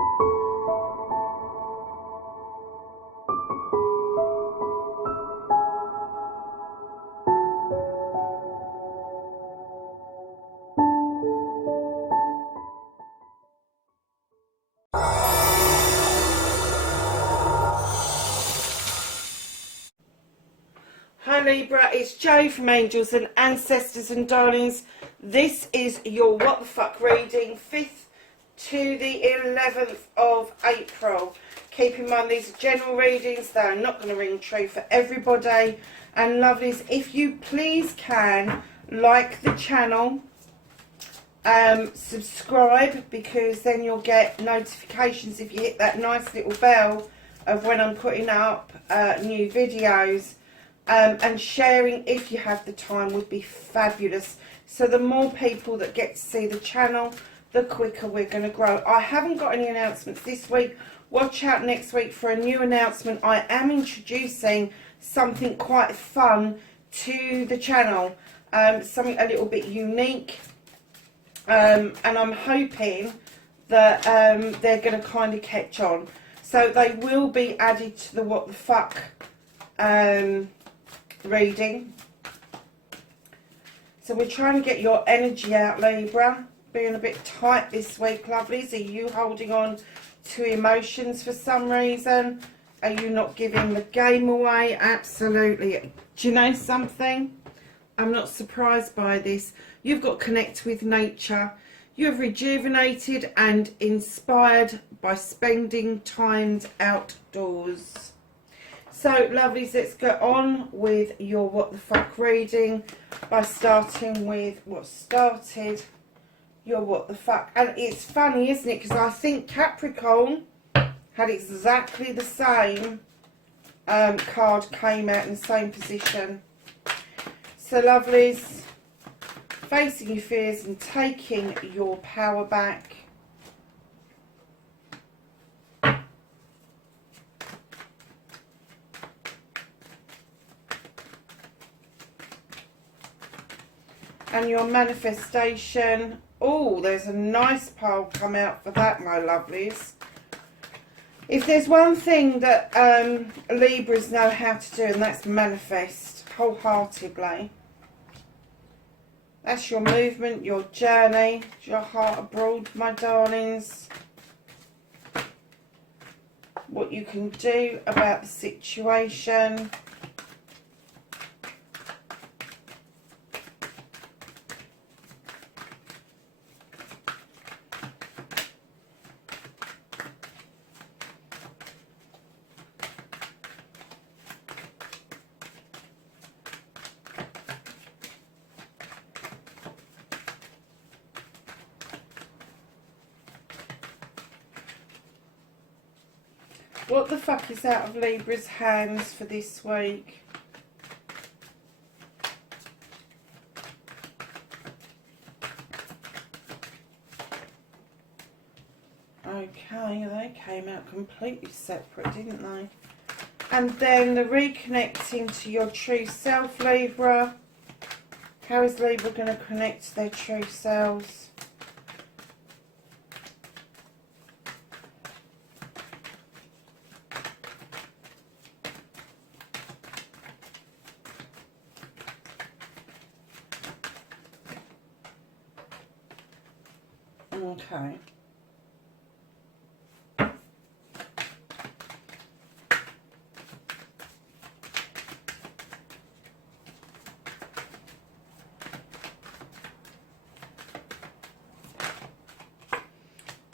Hi Libra, it's Jo from Angels and Ancestors and Darlings. This is your What the Fuck reading, 5th to the 11th of April. Keep in mind these are general readings, they are not going to ring true for everybody. And lovelies, if you please can, like the channel, subscribe, because then you'll get notifications if you hit that nice little bell of when I'm putting up new videos. And sharing, if you have the time, would be fabulous. So the more people that get to see the channel, the quicker we're going to grow. I haven't got any announcements this week. Watch out next week for a new announcement. I am introducing something quite fun to the channel, something a little bit unique, and I'm hoping that they're going to kind of catch on. So they will be added to the What the Fuck reading. So we're trying to get your energy out, Libra. Being a bit tight this week, lovelies. Are you holding on to emotions for some reason? Are you not giving the game away? Absolutely. Do you know something? I'm not surprised by this. You've got to connect with nature. You have rejuvenated and inspired by spending time outdoors. So, lovelies, let's get on with your What the Fuck reading by starting with what started your What the Fuck. And it's funny, isn't it? Because I think Capricorn had exactly the same card came out in the same position. So, lovelies, facing your fears and taking your power back. And your manifestation. Oh, there's a nice pile come out for that, my lovelies. If there's one thing that Libras know how to do, and that's manifest wholeheartedly. That's your movement, your journey, your heart abroad, my darlings. What you can do about the situation. What the fuck is out of Libra's hands for this week? Okay, they came out completely separate, didn't they? And then the reconnecting to your true self, Libra. How is Libra going to connect to their true selves? Okay.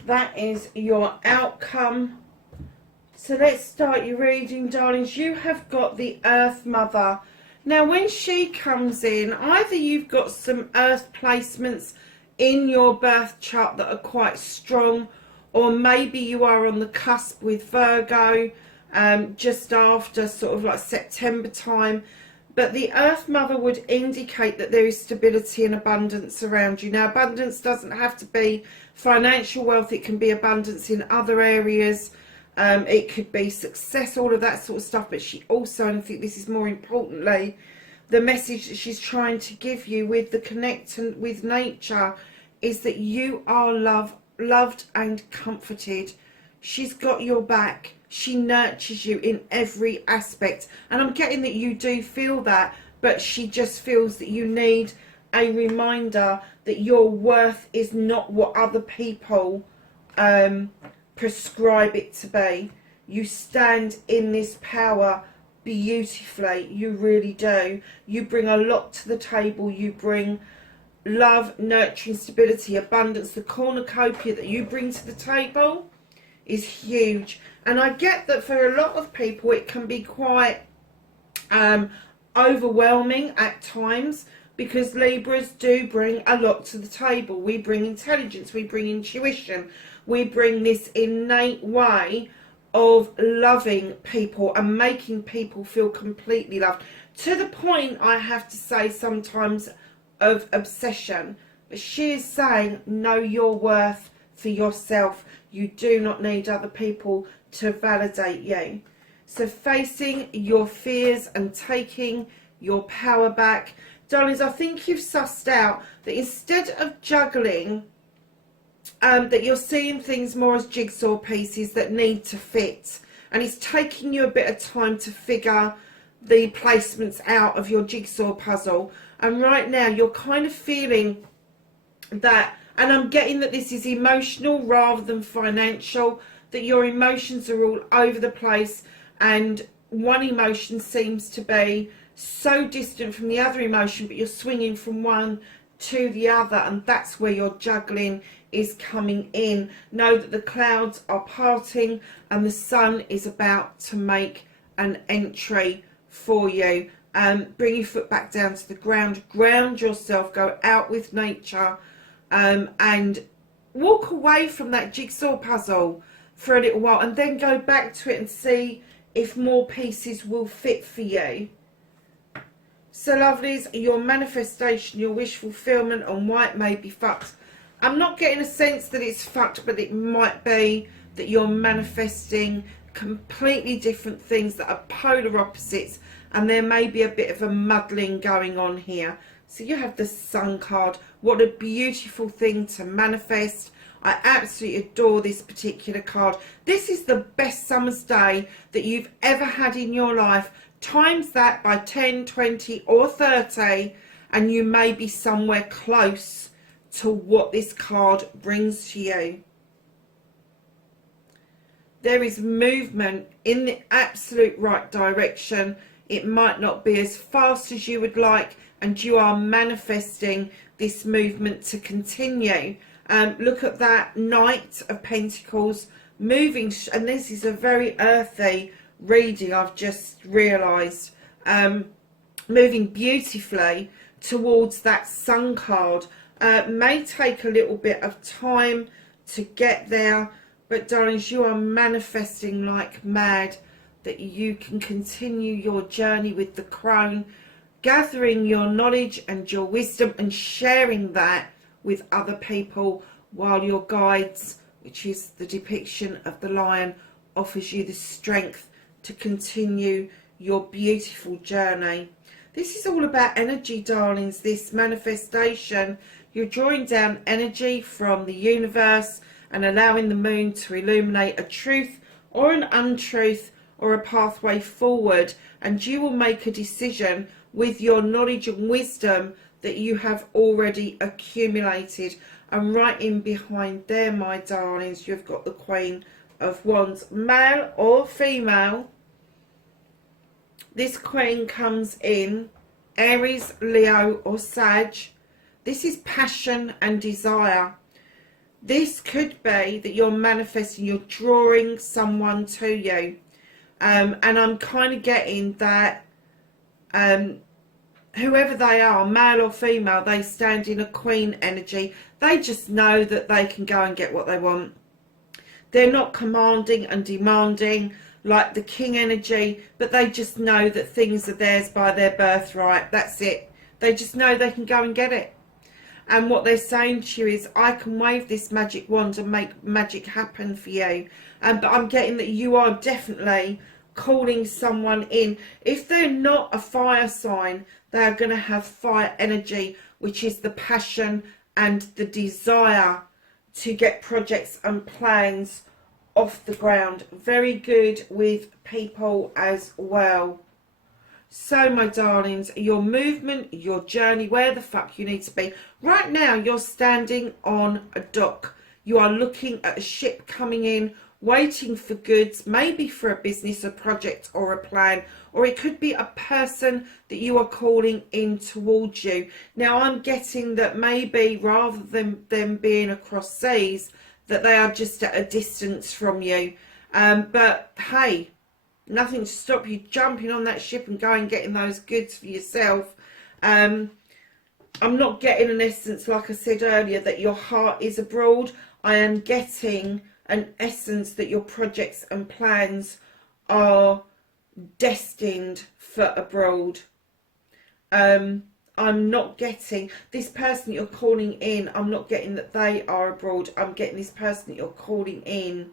That is your outcome. So let's start your reading, darlings. You have got the Earth Mother. Now, when she comes in, either you've got some Earth placements in your birth chart that are quite strong, or maybe you are on the cusp with Virgo, just after sort of like September time. But the Earth Mother would indicate that there is stability and abundance around you. Now, abundance doesn't have to be financial wealth. It can be abundance in other areas. It could be success, all of that sort of stuff. But she also, and I think this is more importantly, the message that she's trying to give you with the connection with nature is that you are loved and comforted. She's got your back. She nurtures you in every aspect. And I'm getting that you do feel that, but she just feels that you need a reminder that your worth is not what other people prescribe it to be. You stand in this power beautifully. You really do. You bring a lot to the table. You bring love, nurturing, stability, abundance. The cornucopia that you bring to the table is huge. And I get that for a lot of people it can be quite overwhelming at times, because Libras do bring a lot to the table. We bring intelligence, we bring intuition, we bring this innate way of loving people and making people feel completely loved, to the point, I have to say, sometimes of obsession. But she is saying, know your worth for yourself. You do not need other people to validate you. So facing your fears and taking your power back. Darlings, I think you've sussed out that instead of juggling, that you're seeing things more as jigsaw pieces that need to fit. And it's taking you a bit of time to figure the placements out of your jigsaw puzzle. And right now you're kind of feeling that, and I'm getting that this is emotional rather than financial, that your emotions are all over the place, and one emotion seems to be so distant from the other emotion, but you're swinging from one to the other, and that's where your juggling is coming in. Know that the clouds are parting and the sun is about to make an entry for you. Bring your foot back down to the ground, ground yourself, go out with nature, and walk away from that jigsaw puzzle for a little while, and then go back to it and see if more pieces will fit for you. So lovelies, your manifestation, your wish fulfillment on why it may be fucked. I'm not getting a sense that it's fucked, but it might be that you're manifesting completely different things that are polar opposites, and there may be a bit of a muddling going on here. So you have the Sun card. What a beautiful thing to manifest. I absolutely adore this particular card. This is the best summer's day that you've ever had in your life. Times that by 10, 20 or 30 and you may be somewhere close to what this card brings to you. There is movement in the absolute right direction. It might not be as fast as you would like, and you are manifesting this movement to continue. Look at that Knight of Pentacles moving, and this is a very earthy reading, I've just realised, moving beautifully towards that Sun card. May take a little bit of time to get there, but darlings, you are manifesting like mad that you can continue your journey with the Crone, gathering your knowledge and your wisdom and sharing that with other people, while your guides, which is the depiction of the lion, offers you the strength to continue your beautiful journey. This is all about energy, darlings, this manifestation. You're drawing down energy from the universe and allowing the moon to illuminate a truth or an untruth or a pathway forward, and you will make a decision with your knowledge and wisdom that you have already accumulated. And right in behind there, my darlings, you've got the Queen of Wands, male or female. This Queen comes in Aries, Leo or Sag. This is passion and desire. This could be that you're manifesting, you're drawing someone to you. And I'm kind of getting that whoever they are, male or female, they stand in a Queen energy. They just know that they can go and get what they want. They're not commanding and demanding like the King energy, but they just know that things are theirs by their birthright. That's it. They just know they can go and get it. And what they're saying to you is, I can wave this magic wand and make magic happen for you. But I'm getting that you are definitely calling someone in. If they're not a fire sign, they're going to have fire energy, which is the passion and the desire to get projects and plans off the ground. Very good with people as well. So, my darlings, your movement, your journey, where the fuck you need to be. Right now, you're standing on a dock. You are looking at a ship coming in, waiting for goods, maybe for a business, a project or a plan, or it could be a person that you are calling in towards you. Now, I'm getting that maybe rather than them being across seas, that they are just at a distance from you. But hey, nothing to stop you jumping on that ship and going getting those goods for yourself. I'm not getting an essence, like I said earlier, that your heart is abroad. I am getting an essence that your projects and plans are destined for abroad. I'm not getting this person you're calling in. I'm not getting that they are abroad. I'm getting this person that you're calling in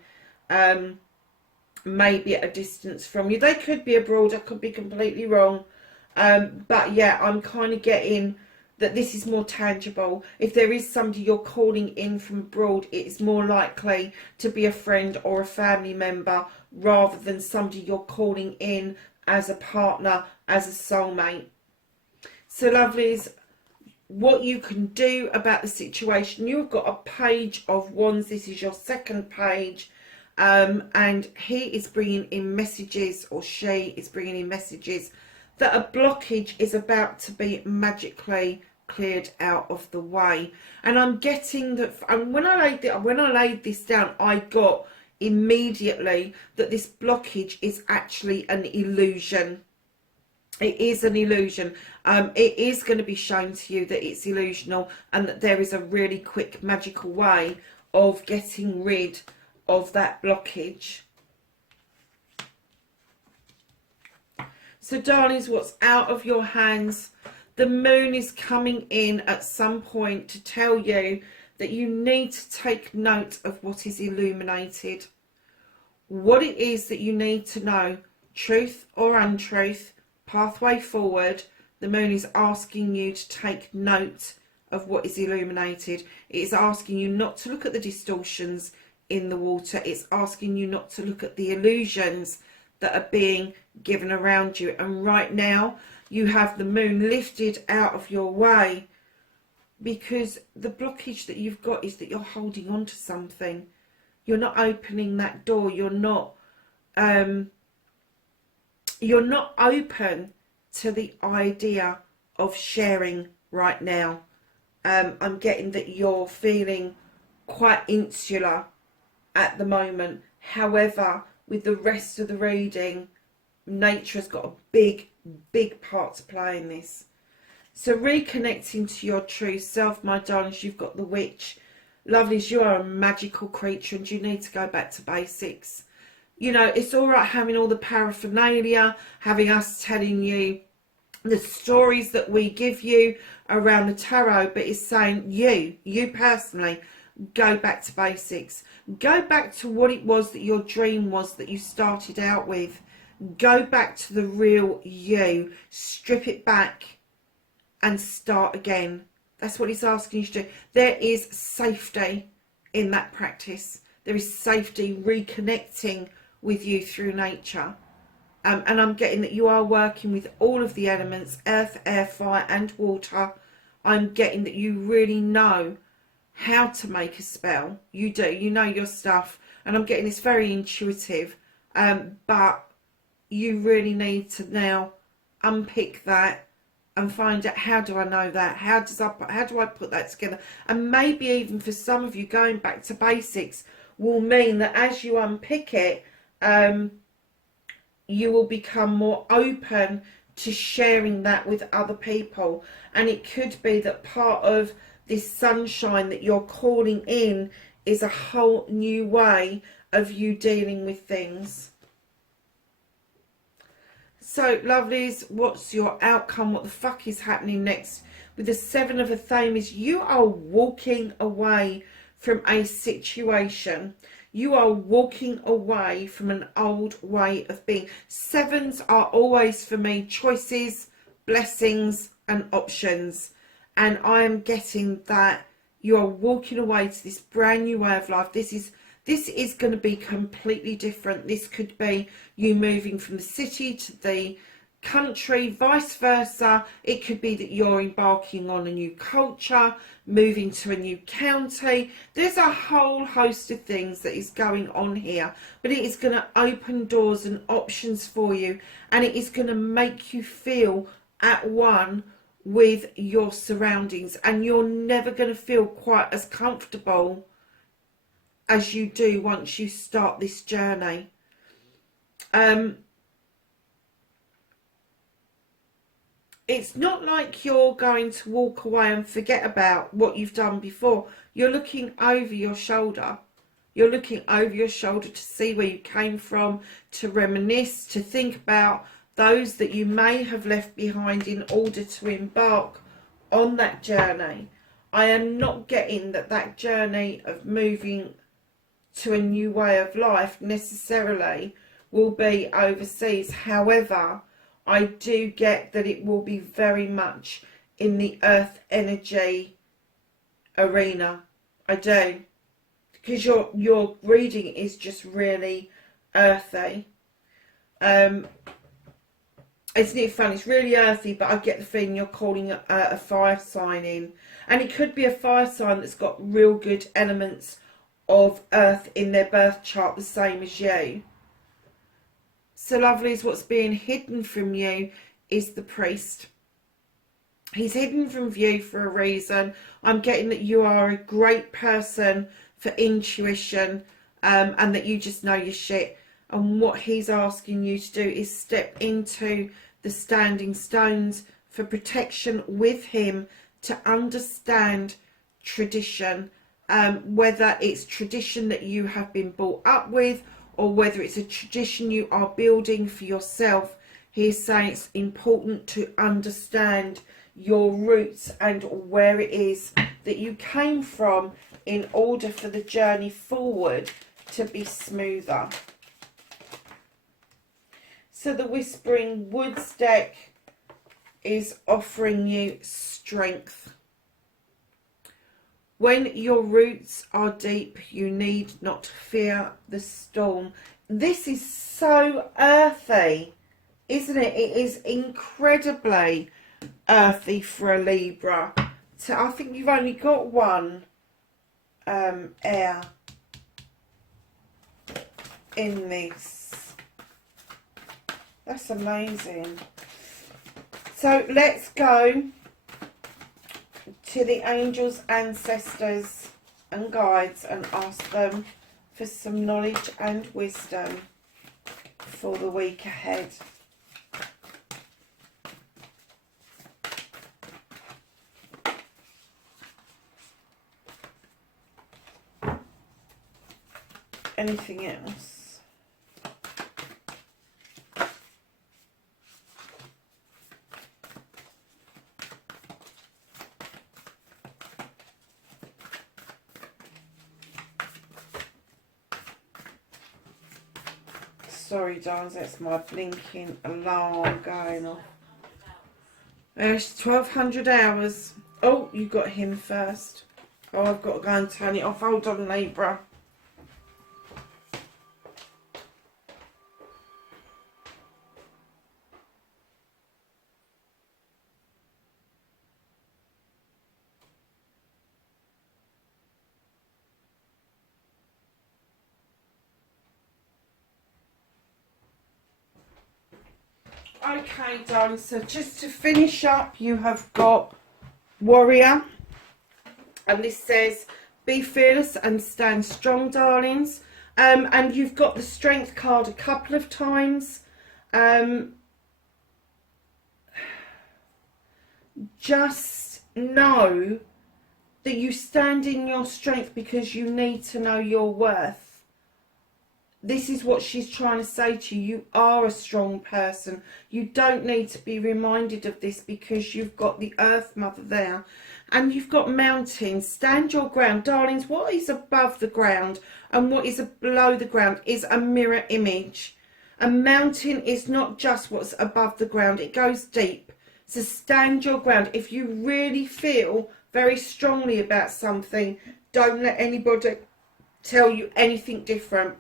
maybe at a distance from you. They could be abroad. I could be completely wrong. But yeah, I'm kind of getting that this is more tangible. If there is somebody you're calling in from abroad, it is more likely to be a friend or a family member rather than somebody you're calling in as a partner, as a soulmate. So lovelies, what you can do about the situation, you've got a page of wands. This is your second page. And he is bringing in messages, or she is bringing in messages, that a blockage is about to be magically cleared out of the way. And I'm getting that, and when I laid this down, I got immediately that this blockage is actually an illusion. It is an illusion. It is going to be shown to you that it's illusional, and that there is a really quick magical way of getting rid of that blockage. So darlings, what's out of your hands? The moon is coming in at some point to tell you that you need to take note of what is illuminated, what it is that you need to know, truth or untruth, pathway forward. The moon is asking you to take note of what is illuminated. It is asking you not to look at the distortions in the water. It's asking you not to look at the illusions that are being given around you. And right now you have the moon lifted out of your way, because the blockage that you've got is that you're holding on to something. You're not opening that door. You're not open to the idea of sharing right now. I'm getting that you're feeling quite insular at the moment. However, with the rest of the reading, nature has got a big part to play in this. So reconnecting to your true self, my darlings, you've got the witch. Lovelies, you are a magical creature and you need to go back to basics. You know, it's all right having all the paraphernalia, having us telling you the stories that we give you around the tarot, but it's saying you personally, go back to basics. Go back to what it was that your dream was that you started out with. Go back to the real you. Strip it back and start again. That's what he's asking you to do. There is safety in that practice. There is safety reconnecting with you through nature. And I'm getting that you are working with all of the elements, earth, air, fire and water. I'm getting that you really know how to make a spell. You do. You know your stuff. And I'm getting this very intuitive. But you really need to now unpick that and find out, how do I know that? How do I put that together? And maybe even for some of you, going back to basics will mean that as you unpick it, you will become more open to sharing that with other people. And it could be that part of this sunshine that you're calling in is a whole new way of you dealing with things. So lovelies, what's your outcome? What the fuck is happening next? With the Seven of Athames, you are walking away from a situation. You are walking away from an old way of being. Sevens are always, for me, choices, blessings and options. And I am getting that you are walking away to this brand new way of life. This This is going to be completely different. This could be you moving from the city to the country, vice versa. It could be that you're embarking on a new culture, moving to a new county. There's a whole host of things that is going on here, but it is going to open doors and options for you, and it is going to make you feel at one with your surroundings, and you're never going to feel quite as comfortable as you do once you start this journey. It's not like you're going to walk away and forget about what you've done before. You're looking over your shoulder. You're looking over your shoulder to see where you came from, to reminisce, to think about those that you may have left behind in order to embark on that journey. I am not getting that journey of moving to a new way of life necessarily will be overseas. However, I do get that it will be very much in the earth energy arena. I do. Because your reading is just really earthy. Isn't it fun? It's really earthy, but I get the feeling you're calling a fire sign in. And it could be a fire sign that's got real good elements of earth in their birth chart, the same as you. So lovelies, what's being hidden from you is the priest. He's hidden from view for a reason. I'm getting that you are a great person for intuition, and that you just know your shit. And what he's asking you to do is step into the standing stones for protection with him, to understand tradition, whether it's tradition that you have been brought up with, or whether it's a tradition you are building for yourself. He's saying it's important to understand your roots and where it is that you came from in order for the journey forward to be smoother. So the Whispering Woods deck is offering you strength. When your roots are deep, you need not fear the storm. This is so earthy, isn't it? It is incredibly earthy for a Libra. So I think you've only got one air in this. That's amazing. So let's go to the angels, ancestors and guides and ask them for some knowledge and wisdom for the week ahead. Anything else? Sorry, darlings, that's my blinking alarm going off. There's 1200 hours. Oh, you got him first. Oh, I've got to go and turn it off. Hold on, Libra. Okay, darling, so just to finish up, you have got Warrior, and this says, be fearless and stand strong, darlings. And you've got the Strength card a couple of times. Just know that you stand in your strength because you need to know your worth. This is what she's trying to say to you. You are a strong person. You don't need to be reminded of this because you've got the Earth Mother there. And you've got mountains. Stand your ground. Darlings, what is above the ground and what is below the ground is a mirror image. A mountain is not just what's above the ground. It goes deep. So stand your ground. If you really feel very strongly about something, don't let anybody tell you anything different.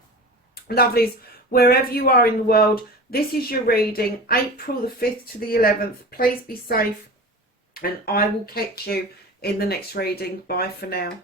Lovelies, wherever you are in the world, this is your reading, April the 5th to the 11th. Please be safe, and I will catch you in the next reading. Bye for now.